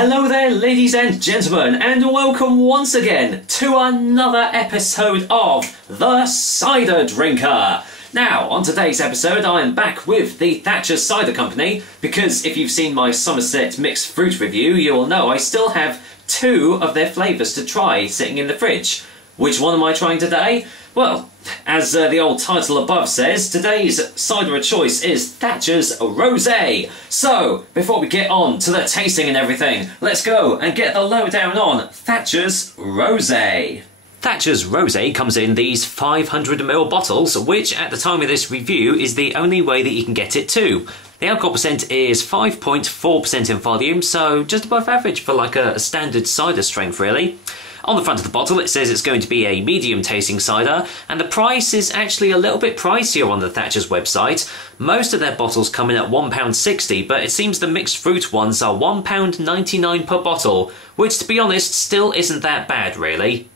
Hello there, ladies and gentlemen, and welcome once again to another episode of The Cider Drinker. Now, on today's episode, I am back with the Thatchers Cider Company, because if you've seen my Somerset mixed fruit review, you will know I still have two of their flavours to try sitting in the fridge. Which one am I trying today? Well, as the old title above says, today's cider of choice is Thatchers Rosé. So, before we get on to the tasting and everything, let's go and get the lowdown on Thatchers Rosé. Thatchers Rosé comes in these 500ml bottles, which at the time of this review is the only way that you can get it too. The alcohol percent is 5.4% in volume, so just above average for like a standard cider strength really. On the front of the bottle it says it's going to be a medium tasting cider, and the price is actually a little bit pricier on the Thatchers website. Most of their bottles come in at £1.60, but it seems the mixed fruit ones are £1.99 per bottle, which to be honest still isn't that bad really.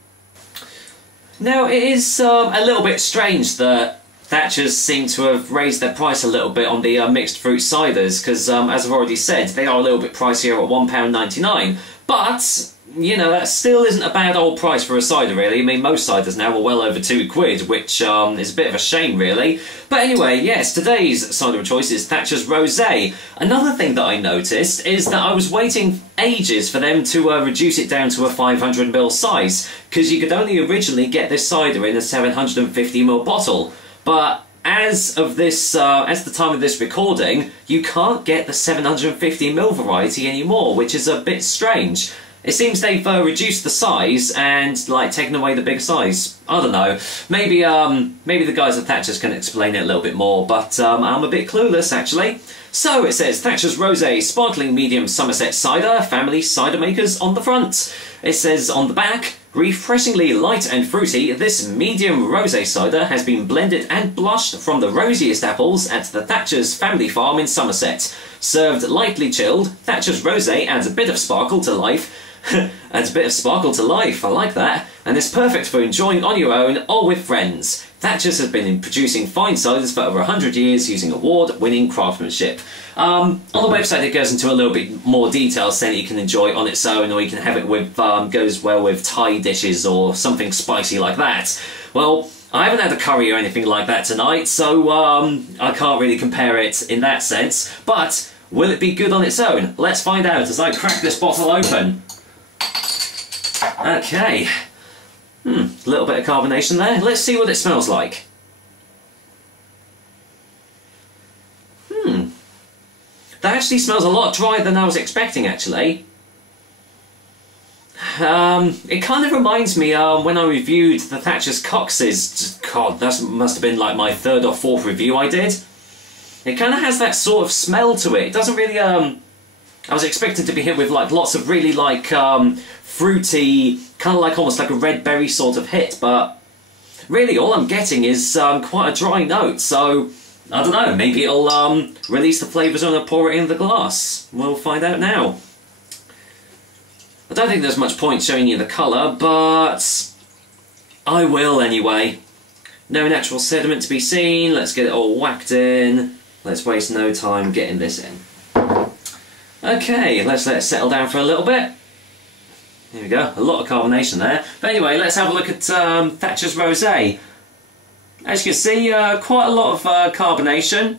Now it is a little bit strange that Thatchers seem to have raised their price a little bit on the mixed fruit ciders, because as I've already said, they are a little bit pricier at £1.99, but you know, that still isn't a bad old price for a cider, really. I mean, most ciders now are well over £2, which is a bit of a shame, really. But anyway, yes, today's cider of choice is Thatchers Rosé. Another thing that I noticed is that I was waiting ages for them to reduce it down to a 500ml size, because you could only originally get this cider in a 750ml bottle. But as of this, as the time of this recording, you can't get the 750ml variety anymore, which is a bit strange. It seems they've reduced the size and like taken away the big size. I don't know. Maybe maybe the guys at Thatchers can explain it a little bit more, but I'm a bit clueless actually. So it says Thatchers Rosé Sparkling Medium Somerset Cider, Family Cider Makers on the front. It says on the back, refreshingly light and fruity, this medium rosé cider has been blended and blushed from the rosiest apples at the Thatchers family farm in Somerset. Served lightly chilled, Thatchers Rosé adds a bit of sparkle to life. Adds a bit of sparkle to life, I like that. And it's perfect for enjoying on your own or with friends. Thatchers has been producing fine ciders for over 100 years using award-winning craftsmanship. On the website it goes into a little bit more detail, saying that you can enjoy it on its own, or you can have it with, goes well with Thai dishes or something spicy like that. Well, I haven't had a curry or anything like that tonight, so I can't really compare it in that sense. But will it be good on its own? Let's find out as I crack this bottle open. Okay. A little bit of carbonation there. Let's see what it smells like. That actually smells a lot drier than I was expecting, actually. It kind of reminds me when I reviewed the Thatchers Coxes. God, that must have been like my third or fourth review I did. It kind of has that sort of smell to it. It doesn't really, I was expecting to be hit with like lots of really like fruity, kind of like almost like a red berry sort of hit, but really all I'm getting is quite a dry note, so I don't know, maybe it'll release the flavours when I pour it in the glass. We'll find out now. I don't think there's much point showing you the colour, but I will anyway. No natural sediment to be seen. Let's get it all whacked in. Let's waste no time getting this in. Okay, let's let it settle down for a little bit. There we go, a lot of carbonation there. But anyway, let's have a look at Thatchers Rosé. As you can see, quite a lot of carbonation.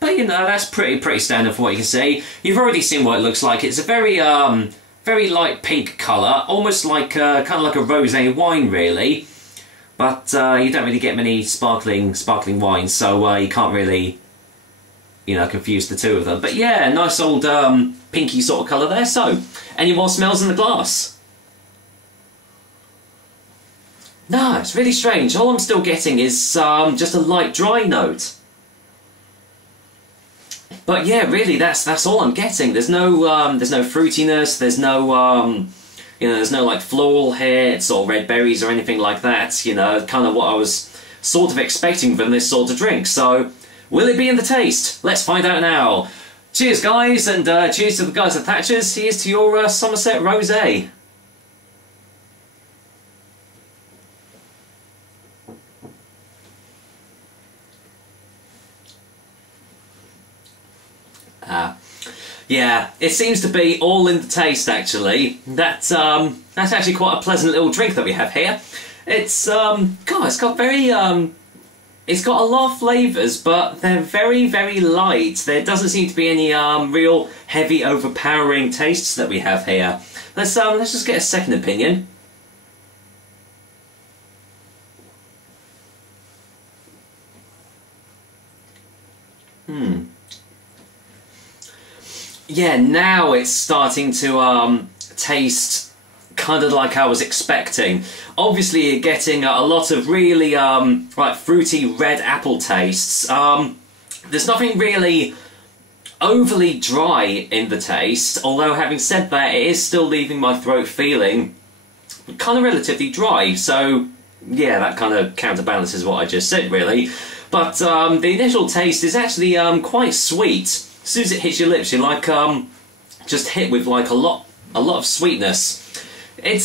But you know, that's pretty standard for what you can see. You've already seen what it looks like. It's a very very light pink colour, almost like kind of like a rosé wine really. But you don't really get many sparkling wines, so you can't really, you know, confuse the two of them. But yeah, nice old pinky sort of colour there. So, any more smells in the glass? No, it's really strange. All I'm still getting is just a light dry note. But yeah, really, that's all I'm getting. There's no fruitiness. There's no you know, there's no like floral hits or red berries or anything like that. You know, kind of what I was sort of expecting from this sort of drink. So, will it be in the taste? Let's find out now. Cheers, guys, and cheers to the guys at Thatchers. Here's to your Somerset Rosé. Yeah, it seems to be all in the taste, actually. That's actually quite a pleasant little drink that we have here. It's, God, it's got very, it's got a lot of flavours, but they're very, very light. There doesn't seem to be any, real heavy, overpowering tastes that we have here. Let's just get a second opinion. Yeah, now it's starting to taste kind of like I was expecting. Obviously, you're getting a lot of really like fruity red apple tastes. There's nothing really overly dry in the taste, although having said that, it is still leaving my throat feeling kind of relatively dry. So yeah, that kind of counterbalances what I just said, really. But the initial taste is actually quite sweet. As soon as it hits your lips, you're like just hit with like a lot of sweetness. It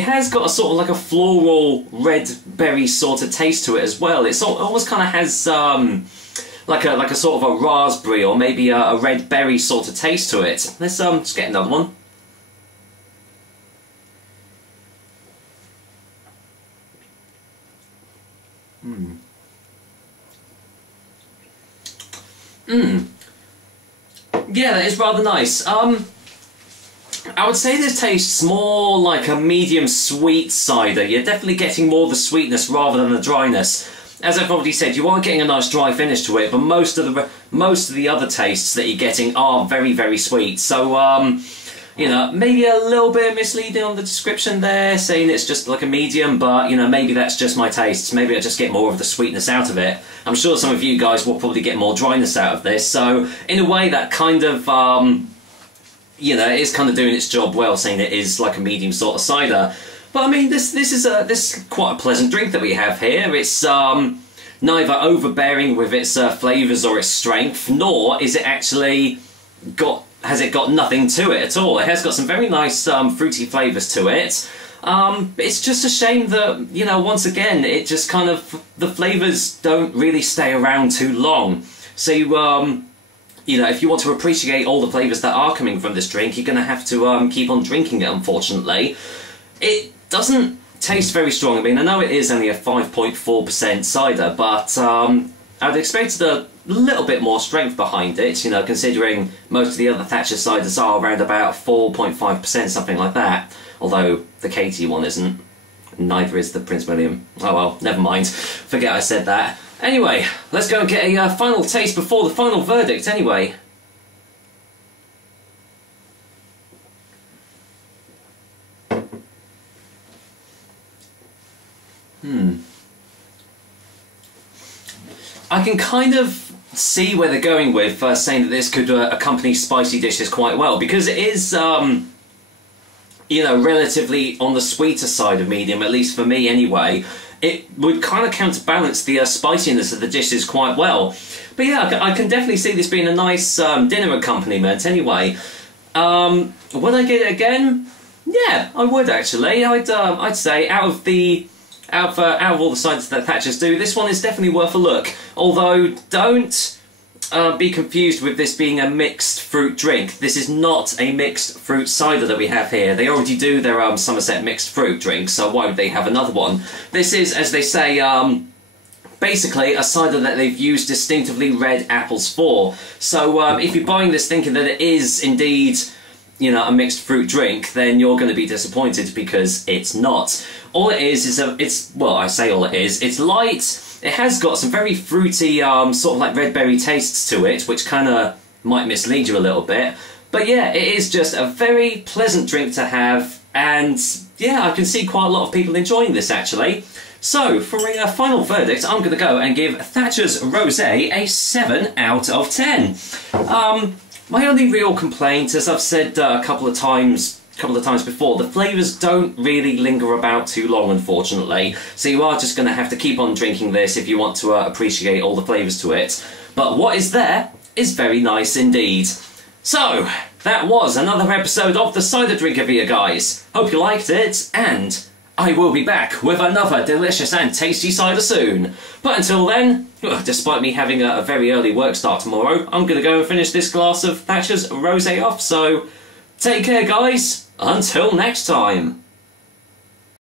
has got a sort of like a floral red berry sort of taste to it as well. It almost kind of has like a sort of a raspberry or maybe a red berry sort of taste to it. Let's just get another one. Yeah, that is rather nice. I would say this tastes more like a medium sweet cider. You're definitely getting more of the sweetness rather than the dryness. As I've already said, you are getting a nice dry finish to it, but most of the other tastes that you're getting are very, very sweet. So, you know, maybe a little bit misleading on the description there, saying it's just like a medium, but, you know, maybe that's just my tastes. Maybe I just get more of the sweetness out of it. I'm sure some of you guys will probably get more dryness out of this, so in a way that kind of, you know, it is kind of doing its job well, saying it is like a medium sort of cider. But I mean, this is quite a pleasant drink that we have here. It's neither overbearing with its flavours or its strength, nor is it actually has it got nothing to it at all. It has got some very nice fruity flavours to it. It's just a shame that, you know, once again, it just kind of, the flavours don't really stay around too long. So, you know, if you want to appreciate all the flavours that are coming from this drink, you're going to have to keep on drinking it, unfortunately. It doesn't taste very strong. I mean, I know it is only a 5.4% cider, but I'd expected a little bit more strength behind it, you know, considering most of the other Thatchers ciders are around about 4.5%, something like that. Although the Katie one isn't. Neither is the Prince William. Oh well, never mind. Forget I said that. Anyway, let's go and get a final taste before the final verdict, anyway. I can kind of see where they're going with saying that this could accompany spicy dishes quite well, because it is, you know, relatively on the sweeter side of medium, at least for me anyway. It would kind of counterbalance the spiciness of the dishes quite well. But yeah, I can definitely see this being a nice dinner accompaniment anyway. Would I get it again? Yeah, I would actually. I'd say out of all the ciders that Thatchers do, this one is definitely worth a look. Although, don't be confused with this being a mixed fruit drink. This is not a mixed fruit cider that we have here. They already do their Somerset mixed fruit drink, so why would they have another one? This is, as they say, basically a cider that they've used distinctively red apples for. So if you're buying this thinking that it is indeed, you know, a mixed fruit drink, then you're going to be disappointed, because it's not. All it is well, I say all it is, it's light. It has got some very fruity, sort of like red berry tastes to it, which kind of might mislead you a little bit. But yeah, it is just a very pleasant drink to have, and yeah, I can see quite a lot of people enjoying this actually. So, for a final verdict, I'm going to go and give Thatchers Rosé a 7 out of 10. My only real complaint, as I've said a couple of times before, the flavours don't really linger about too long, unfortunately. So you are just going to have to keep on drinking this if you want to appreciate all the flavours to it. But what is there is very nice indeed. So, that was another episode of the Cider Drinker for you guys. Hope you liked it, and I will be back with another delicious and tasty cider soon. But until then, despite me having a very early work start tomorrow, I'm going to go and finish this glass of Thatchers Rosé off, so take care guys, until next time.